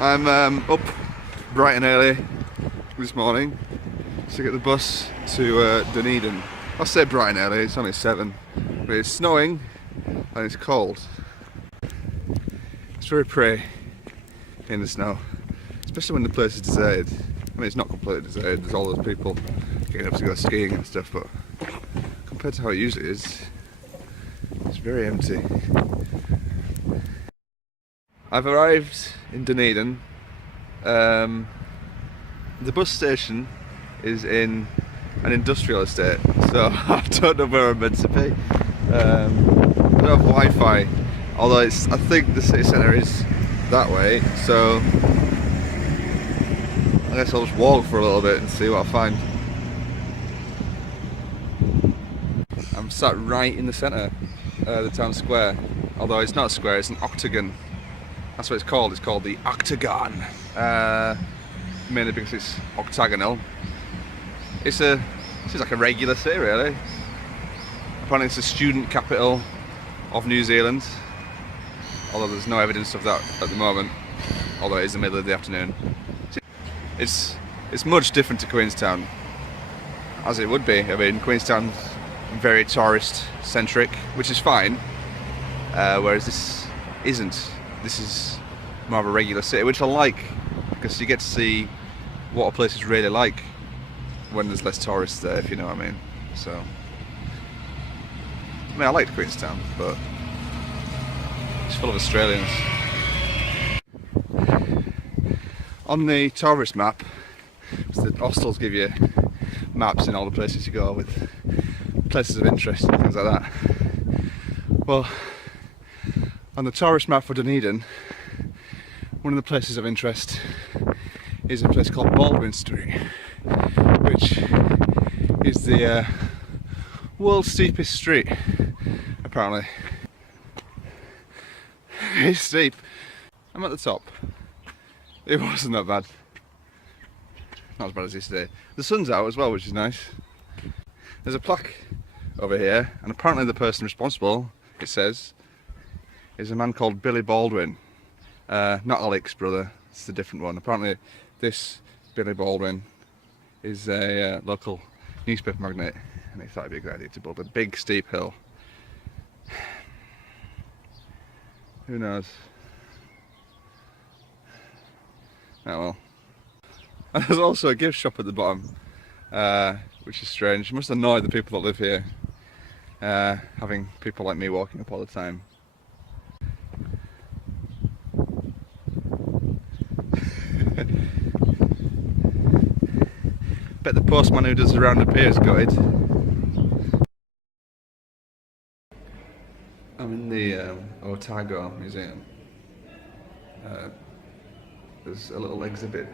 I'm up bright and early this morning to get the bus to Dunedin. I say bright and early, it's only 7, but it's snowing and it's cold. It's very pretty in the snow, especially when the place is deserted. I mean, it's not completely deserted, there's all those people getting up to go skiing and stuff, but compared to how it usually is, it's very empty. I've arrived in Dunedin. The bus station is in an industrial estate, so I don't know where I'm meant to be. I don't have Wi-Fi, although I think the city centre is that way, so I guess I'll just walk for a little bit and see what I find. I'm sat right in the centre, the town square, although it's not a square, it's an octagon. That's what it's called the Octagon. Mainly because it's octagonal. It's like a regular city really. Apparently it's the student capital of New Zealand, although there's no evidence of that at the moment, although it is the middle of the afternoon. It's much different to Queenstown, as it would be. I mean, Queenstown's very tourist centric, which is fine, whereas this isn't. This is more of a regular city, which I like, because you get to see what a place is really like when there's less tourists there, if you know what I mean. So, I mean, I liked Queenstown, but it's full of Australians. On the tourist map, the hostels give you maps in all the places you go with places of interest and things like that. Well, on the tourist map for Dunedin, one of the places of interest is a place called Baldwin Street, which is the world's steepest street, apparently. It's steep. I'm at the top. It wasn't that bad. Not as bad as yesterday. The sun's out as well, which is nice. There's a plaque over here, and apparently the person responsible, it says, is a man called Billy Baldwin. Not Alec's brother, it's a different one. Apparently this Billy Baldwin is a local newspaper magnate, and he thought it'd be a good idea to build a big steep hill. Who knows? Oh well. And there's also a gift shop at the bottom, which is strange. It must annoy the people that live here, having people like me walking up all the time. Bet the postman who does the round-up here is gutted. I'm in the Otago Museum. There's a little exhibit,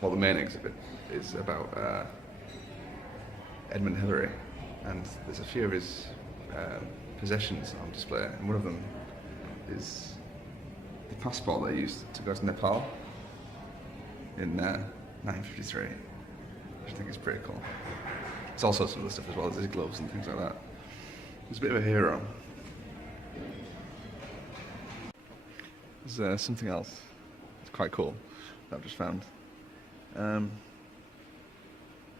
well the main exhibit is about Edmund Hillary, and there's a few of his possessions on display, and one of them is the passport they used to go to Nepal in 1953. Which I think is pretty cool. There's all sorts of other stuff as well, there's gloves and things like that. He's a bit of a hero. There's something else, it's quite cool, that I've just found. On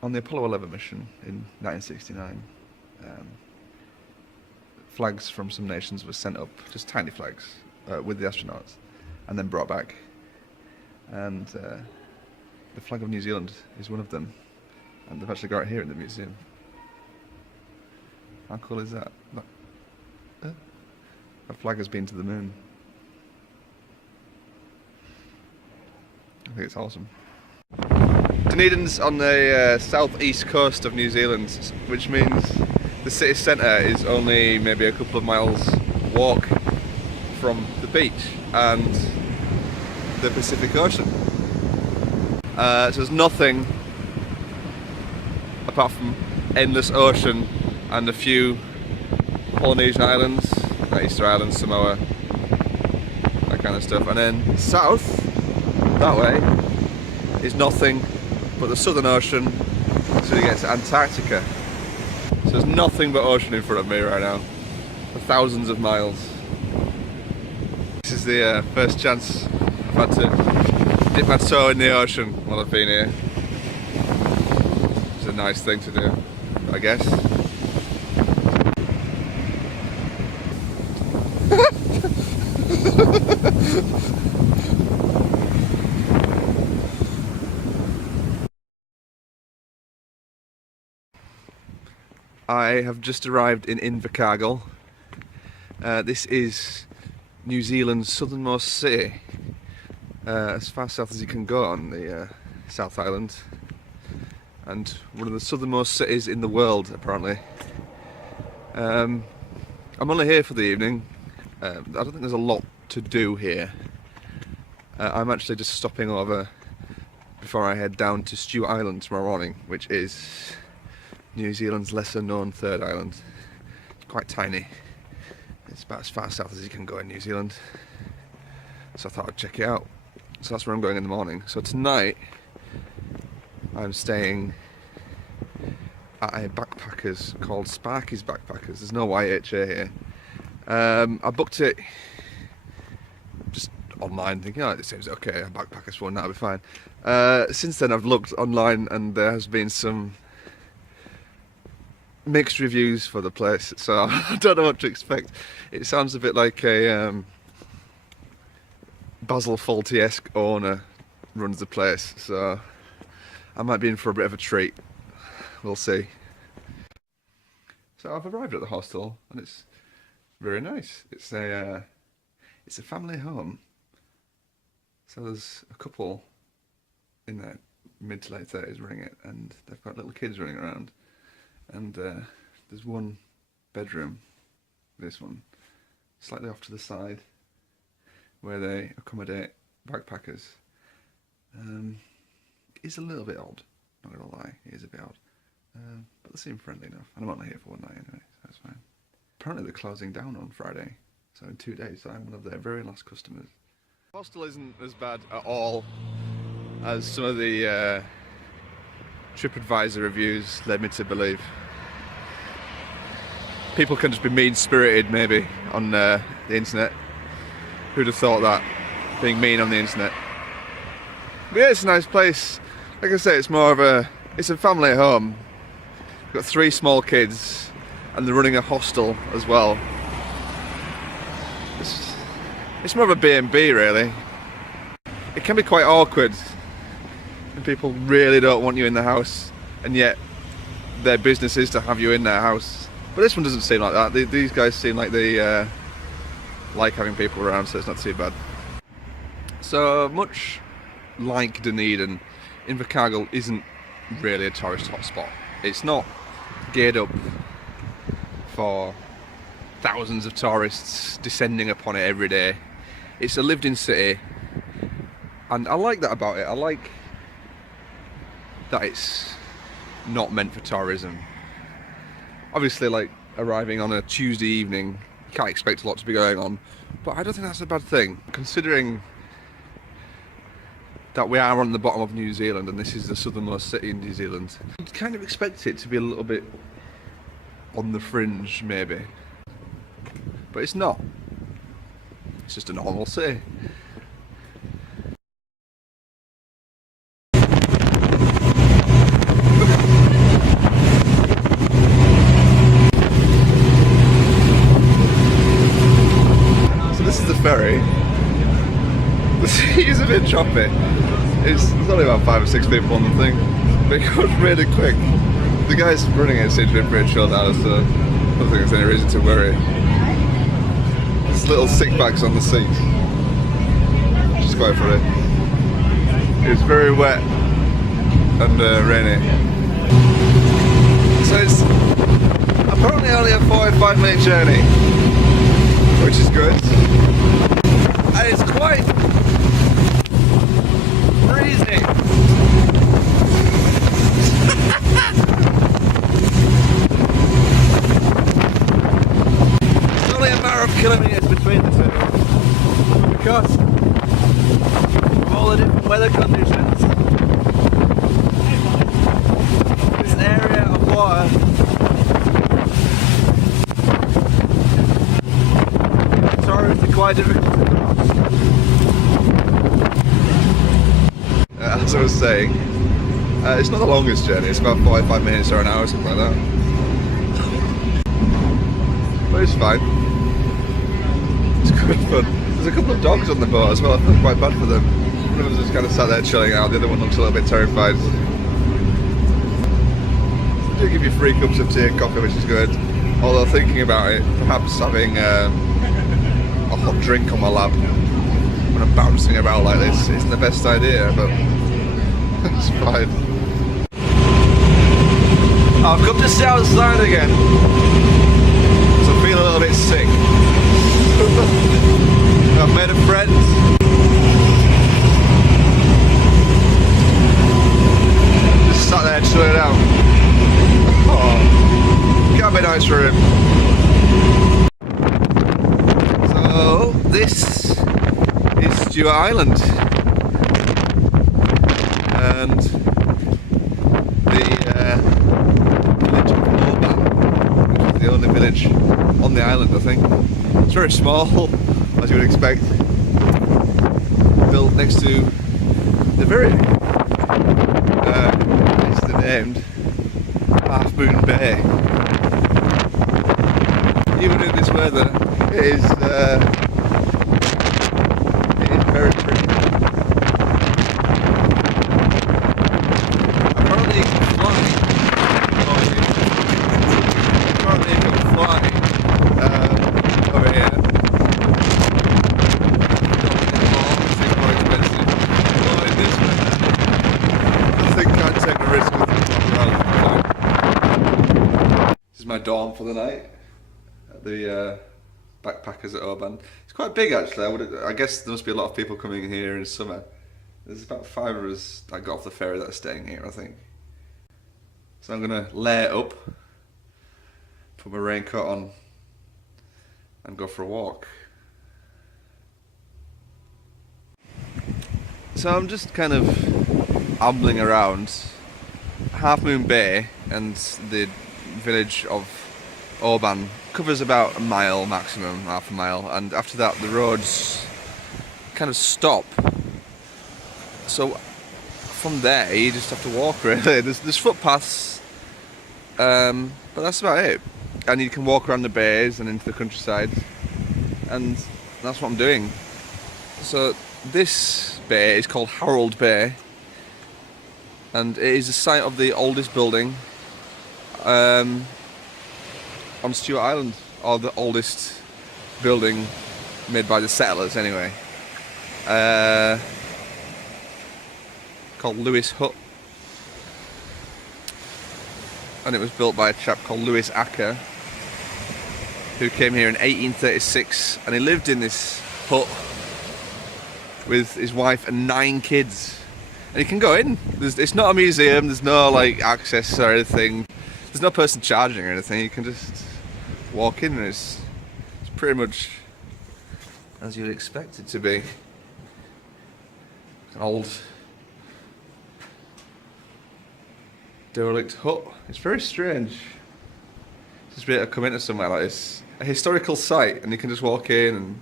the Apollo 11 mission in 1969, flags from some nations were sent up, just tiny flags, with the astronauts, and then brought back. And the flag of New Zealand is one of them, and they've actually got it here in the museum. How cool is that? That flag has been to the moon. I think it's awesome. Dunedin's on the southeast coast of New Zealand, which means the city centre is only maybe a couple of miles walk from the beach and the Pacific Ocean. So there's nothing apart from endless ocean and a few Polynesian islands, like Easter Island, Samoa, that kind of stuff. And then south, that way, is nothing but the Southern Ocean until you get to Antarctica. So there's nothing but ocean in front of me right now, for thousands of miles. This is the first chance I've had to dip my toe in the ocean while I've been here. It's a nice thing to do, I guess. I have just arrived in Invercargill. This is New Zealand's southernmost city, as far south as you can go on the South Island, and one of the southernmost cities in the world apparently. I'm only here for the evening. I don't think there's a lot to do here. I'm actually just stopping over before I head down to Stewart Island tomorrow morning, which is New Zealand's lesser known third island. It's quite tiny. It's about as far south as you can go in New Zealand. So I thought I'd check it out. So that's where I'm going in the morning. So tonight I'm staying at a backpackers called Sparky's Backpackers. There's no YHA here. I booked it just online thinking, oh, it seems okay, a backpackers one, that'll be fine. Since then I've looked online and there has been some mixed reviews for the place, so I don't know what to expect. It sounds a bit like a Basil Fawlty-esque owner runs the place, so I might be in for a bit of a treat. We'll see. So I've arrived at the hostel and it's very nice. It's a family home. So there's a couple in their mid to late 30s running it, and they've got little kids running around. And there's one bedroom, this one, slightly off to the side, where they accommodate backpackers. It is a little bit odd, not gonna lie, it is a bit odd. But they seem friendly enough, and I'm only here for one night anyway, so that's fine. Apparently they're closing down on Friday, so in 2 days I'm one of their very last customers. The hostel isn't as bad at all as some of the TripAdvisor reviews led me to believe. People can just be mean-spirited maybe on the internet. Who'd have thought that, being mean on the internet? But yeah, it's a nice place. Like I say, it's more of it's a family home. We've got 3 small kids and they're running a hostel as well. It's more of a B&B really. It can be quite awkward and people really don't want you in the house, and yet their business is to have you in their house. But this one doesn't seem like that. These guys seem like they like having people around, so it's not too bad. So much like Dunedin, Invercargill isn't really a tourist hotspot. It's not geared up for thousands of tourists descending upon it every day. It's a lived-in city, and I like that about it. I like that it's not meant for tourism. Obviously, like arriving on a Tuesday evening, you can't expect a lot to be going on, but I don't think that's a bad thing, considering that we are on the bottom of New Zealand and this is the southernmost city in New Zealand. You'd kind of expect it to be a little bit on the fringe, maybe, but it's not. It's just a normal city. Ferry. The sea is a bit choppy. There's only about 5 or 6 people on the thing, but it goes really quick. The guys running it seem to be pretty chilled out, so I don't think there's any reason to worry. There's little sick bags on the seat, which is quite funny. It's very wet and rainy. So it's apparently only a 45-minute journey, which is good. And it's quite freezing. It's only a matter of kilometres between the two. Because of all the different weather conditions, it's an area of water tourists are quite difficult to cross. as I was saying. It's not the longest journey, it's about 45 minutes or an hour, something like that. But it's fine. It's good fun. There's a couple of dogs on the boat as well, I feel quite bad for them. One of them's just kind of sat there chilling out, the other one looks a little bit terrified. They do give you free cups of tea and coffee, which is good. Although thinking about it, perhaps having a hot drink on my lap when I'm bouncing about like this isn't the best idea, but it's fine. I've come to stay outside again, so I feel a little bit sick. I've made a friend. Just sat there chilling out. Oh, can't be nice for him. So this is Stewart Island, and the village of Oban, which is the only village on the island, I think. It's very small, as you would expect. Built next to the very nicely named Half Moon Bay. Even in this weather, it is very pretty. Apparently you can fly. Apparently you can fly over here. It's quite expensive. But in this weather, I think I'd take a risk with it. This is my dorm for the night. The backpackers at Oban. It's quite big actually. I guess there must be a lot of people coming here in summer. There's about 5 of us that got off the ferry that are staying here, I think. So I'm gonna layer up, put my raincoat on, and go for a walk. So I'm just kind of ambling around Half Moon Bay, and the village of Oban covers about a mile maximum, half a mile, and after that the roads kind of stop. So from there you just have to walk really. There's footpaths, but that's about it. And you can walk around the bays and into the countryside, and that's what I'm doing. So this bay is called Harold Bay, and it is the site of the oldest building on Stewart Island, or the oldest building made by the settlers anyway, called Lewis Hut, and it was built by a chap called Lewis Acker, who came here in 1836, and he lived in this hut with his wife and 9 kids, and you can go in. It's not a museum, there's no like access or anything, there's no person charging or anything, you can just walk in, and it's pretty much as you'd expect it to be. An old derelict hut. It's very strange. Just be able to come into somewhere like this, a historical site, and you can just walk in, and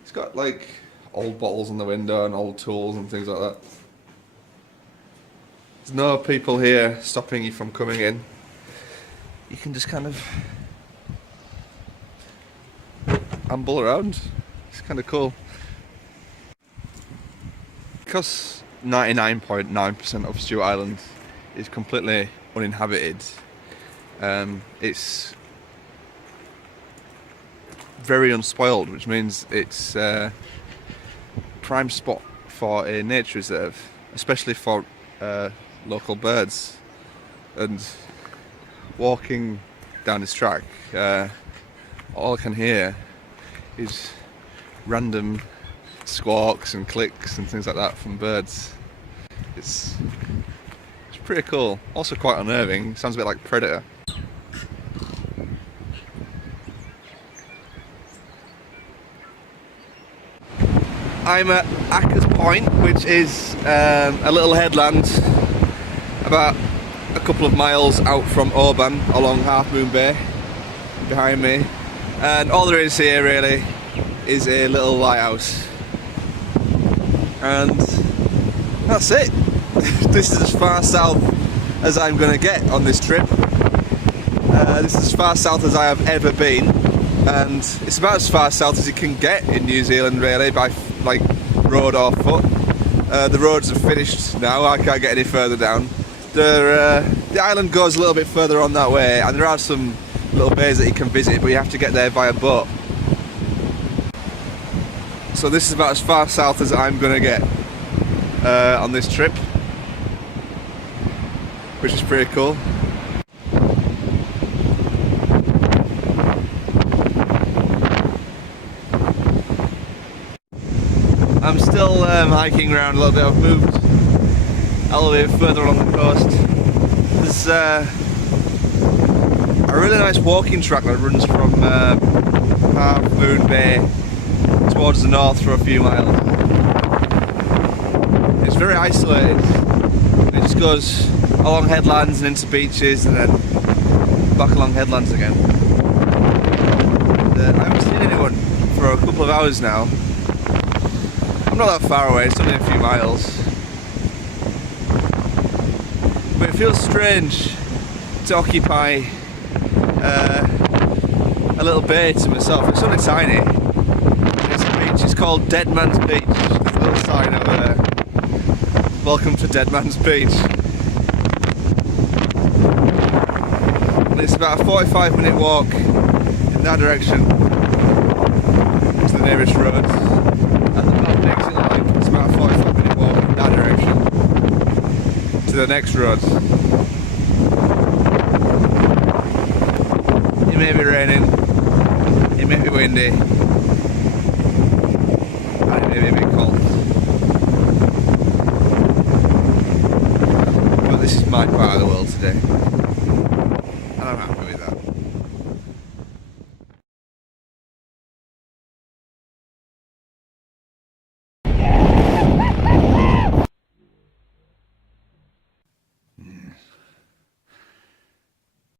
it's got like old bottles on the window and old tools and things like that. There's no people here stopping you from coming in. You can just kind of amble around. It's kind of cool. Because 99.9% of Stewart Island is completely uninhabited, it's very unspoiled, which means it's a prime spot for a nature reserve, especially for local birds. And walking down this track, all I can hear is random squawks and clicks and things like that from birds. It's pretty cool. Also quite unnerving. Sounds a bit like Predator. I'm at Acker's Point, which is a little headland about a couple of miles out from Oban along Half Moon Bay behind me, and all there is here really is a little lighthouse, and that's it. This is as far south as I'm going to get on this trip. This is as far south as I have ever been, and it's about as far south as you can get in New Zealand really, by like road or foot. The roads are finished now, I can't get any further down. The island goes a little bit further on that way, and there are some little bays that you can visit, but you have to get there via boat. So this is about as far south as I'm going to get on this trip, which is pretty cool. I'm still hiking around a little bit. I've moved a little bit further along the coast. There's a really nice walking track that runs from Half Moon Bay towards the north for a few miles. It's very isolated. It just goes along headlands and into beaches and then back along headlands again. And, I haven't seen anyone for a couple of hours now. I'm not that far away, it's only a few miles. But it feels strange to occupy a little bay to myself. It's only tiny. It's a beach, it's called Dead Man's Beach. There's a little sign over there. Welcome to Dead Man's Beach. And it's about a 45-minute walk in that direction to the nearest roads. And that makes it like it's about a 45-minute walk in that direction to the next road. It may be raining, it may be windy, and it may be a bit cold. But this is my part of the world today.